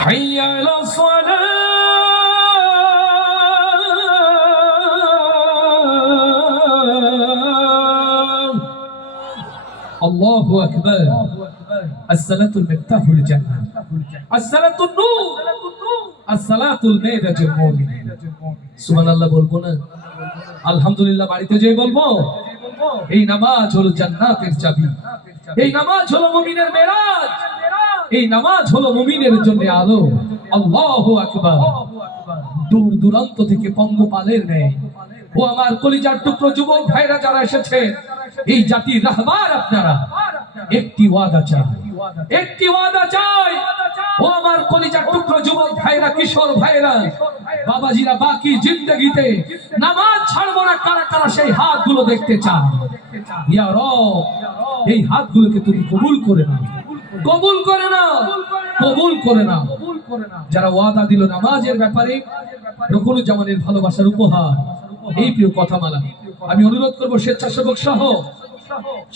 حي على الصلاة الله أكبر الصلاة المفتاح الجنة الصلاة النور الصلاة الميدة المؤمن সুবহান আল্লাহ বলবো না আলহামদুলিল্লাহ বাড়িতে যেয়ে বলবো এই নামাজ হলো জান্নাতের চাবি এই নামাজ হলো মুমিনের মেরাজ এই নামাজ হলো মুমিনের জন্য আলো। আল্লাহু আকবার। দূর দূরান্ত থেকে পঙ্গপালের নেয় ও আমার কলিজার টুকরো যুবক ভাইরা যারা এসেছে, এই জাতির রাহবার আপনারা। একটি ওয়াদা চাই। একটি ওয়াদা চাই। ও আমার কলিজার টুকরো যুবক ভাইরা, কিশোর ভাইরা, বাবাজিরা বাকি জিন্দগিতে নামাজ ছাড়বো না, কারা কারা সেই হাতগুলো দেখতে চান ইয়া রব, এই হাতগুলোকে তুমি কবুল করে নাও। কবুল করে নাও। কবুল করে নাও। যারা ওয়াদা দিল নামাজের ব্যাপারে রকুনুজ্জামানের ভালোবাসার উপহার। এই প্রিয় কথা কথামালা। আমি অনুরোধ করব স্বেচ্ছাসেবক সহ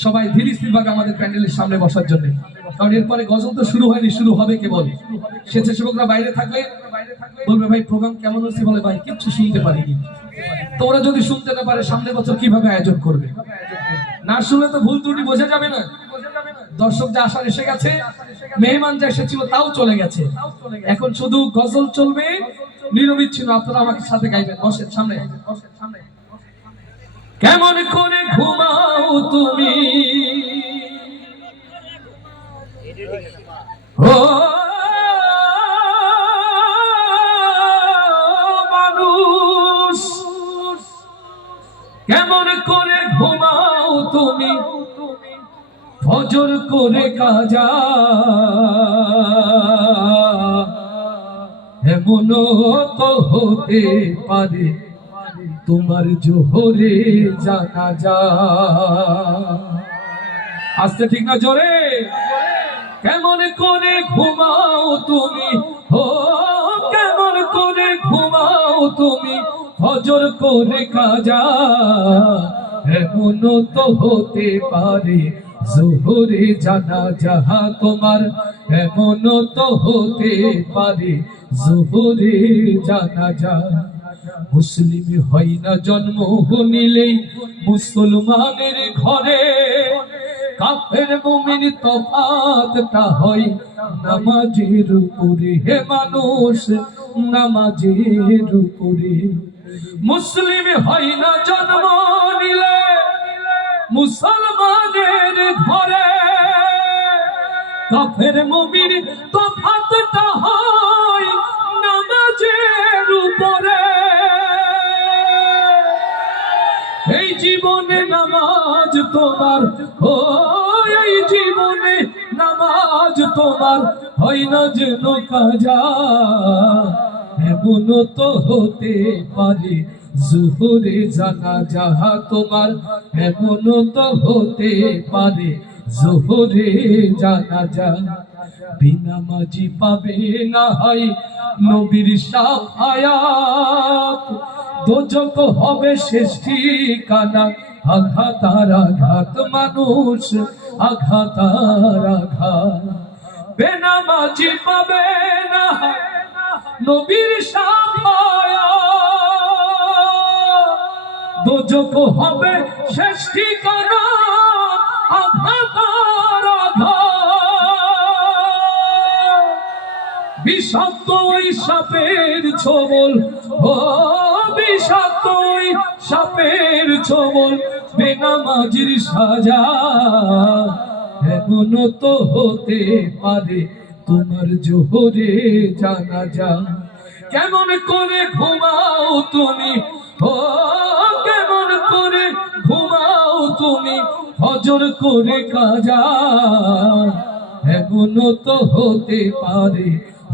সবাই ধীরে স্থিরভাবে আমাদের প্যান্ডেলের সামনে বসার জন্য। কারণ এরপরে গজল তো শুরু হয়নি, শুরু হবে কেবল। স্বেচ্ছাসেবকরা বাইরে থাকলে বলবে, ভাই, প্রোগ্রাম কেমন হচ্ছে বলে ভাই, কিচ্ছু শুনতে পারিনি। তোমরা যদি শুনতে না পারে, সামনের বছর কীভাবে আয়োজন করবে? না শুনলে তো ভুল ত্রুটি বোঝা যাবে না। দর্শক যে আসার এসে গেছে, মেহমান যে এসেছিল তাও চলে গেছে। এখন শুধু গজল চলবে, নিরবিচ্ছিন্ন। আপনারা আমাকে সাথে গাইবেন। বসেন সামনে। কেমন করে ঘুমাও তুমি? মানুষ, কেমন করে ঘুমাও তুমি? ফজর করে কাজা। এমন তো হতে পারে তোমার জোহরে জানা যা আসতে ঠিক না জোরে? কেমন করে ঘুমাও তুমি? ও, কেমন করে ঘুমাও তুমি? ফজর করে কাজা। এমন তো হতে পারে জোহরে জানা যাহা তোমার এমন তো হতে পারে। জোহরে জানা যা, মুসলিম হয় না জন্ম নিলেই মুসলমানের ঘরে। কাফের মুমিন তফাতটা হয় নামাজের উপরে। হে মানুষ, নামাজের উপরে। মুসলিম হয় না জন্ম নিলে মুসলমানের ঘরে। কাফের মুমিন তফাতটা হয় নামাজের উপরে। এই জীবনে নামাজ তোমার ও এই জীবনে নামাজ তোমার হয় না যেন কাজা। এমন তো হতে পারে জুহুরে জানা যাহা তোমার এমন তো হতে পারে। জোহরে জানা যা, বিনা মাঝি পাবে না হয় নবীর সাফায়াত দোজক হবে শেষ ঠিকানা আঘাত আর আঘাত মানুষ আঘাত। আর আঘাত বেনামাজি পাবে না নবীর সাফায়াত দোজক হবে ঠিকানা আঘাত বিষাক্ত সাপের ছবল, ও বিষাক্ত সাপের ছবল, বেনামাজির সাজা এমন তো হতে পারে তোমার জোহরে জানা যা কেমন করে ঘুমাও তুমি? ও করে ঘুমাও তুমি, হজর করে কাজা। এমন তো হতে পারে,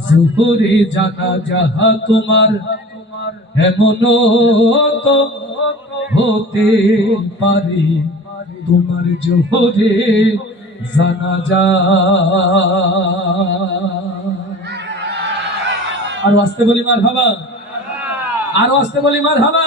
জোহরে জানা যাহা তোমার। এমন তো হতে পারে, তোমার জোহরে জানা যা। আরও আসতে বলি মার হাবা আরও আসতে বলি মার হাবা